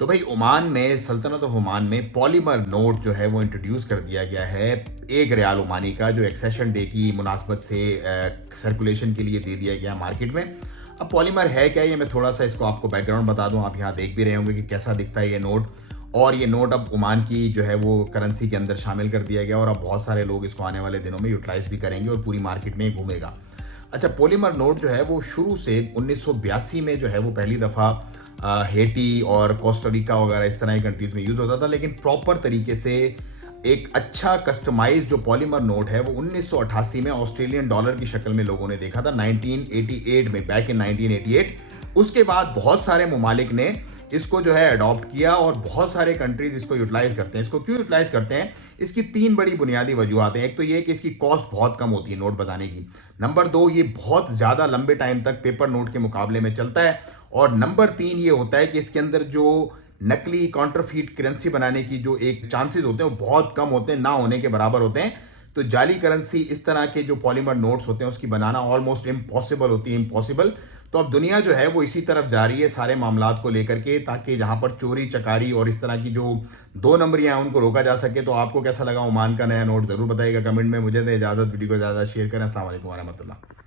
तो भाई ओमान में सल्तनत ऑफ ओमान में पॉलीमर नोट जो है वो इंट्रोड्यूस कर दिया गया है 1 रियाल ओमानी का, जो एक्सेशन डे की मुनासबत से सर्कुलेशन के लिए दे दिया गया मार्केट में। अब पॉलीमर है क्या, ये मैं थोड़ा सा इसको आपको बैकग्राउंड बता दूं। आप यहाँ देख भी रहे होंगे कि कैसा दिखता है ये नोट। और ये नोट अब ओमान की जो है वो करेंसी के अंदर शामिल कर दिया गया और अब बहुत सारे लोग इसको आने वाले दिनों में यूटिलाइज भी करेंगे और पूरी मार्केट में घूमेगा। अच्छा, पॉलीमर नोट जो है वो शुरू से 1982 में जो है वो पहली दफ़ा हेटी और कोस्टारिका वगैरह इस तरह की कंट्रीज में यूज़ होता था, लेकिन प्रॉपर तरीके से एक अच्छा कस्टमाइज जो पॉलीमर नोट है वो 1988 में ऑस्ट्रेलियन डॉलर की शक्ल में लोगों ने देखा था, 1988 में, बैक इन 1988। उसके बाद बहुत सारे ममालिक ने इसको जो है अडॉप्ट किया और बहुत सारे कंट्रीज इसको यूटिलाइज करते हैं। इसको क्यों यूटिलाइज करते हैं? इसकी 3 बड़ी बुनियादी वजूहत हैं। एक तो ये कि इसकी कॉस्ट बहुत कम होती है नोट बनाने की। नंबर 2, ये बहुत ज़्यादा लंबे टाइम तक पेपर नोट के मुकाबले में चलता है। और नंबर 3 ये होता है कि इसके अंदर जो नकली काउंटरफीट करेंसी बनाने की जो एक चांसेस होते हैं वो बहुत कम होते हैं, ना होने के बराबर होते हैं। तो जाली करेंसी इस तरह के जो पॉलीमर नोट्स होते हैं उसकी बनाना ऑलमोस्ट इम्पॉसिबल होती है, इम्पॉसिबल। तो अब दुनिया जो है वो इसी तरफ जा रही है सारे मामलात को लेकर के, ताकि जहां पर चोरी चकारी और इस तरह की जो 2 नंबरियां हैं उनको रोका जा सके। तो आपको कैसा लगा ओमान का नया नोट, जरूर बताइएगा कमेंट में। मुझे दे इजाजत, वीडियो को ज़्यादा शेयर करें। अस्सलाम वालेकुम रहमतुल्लाह।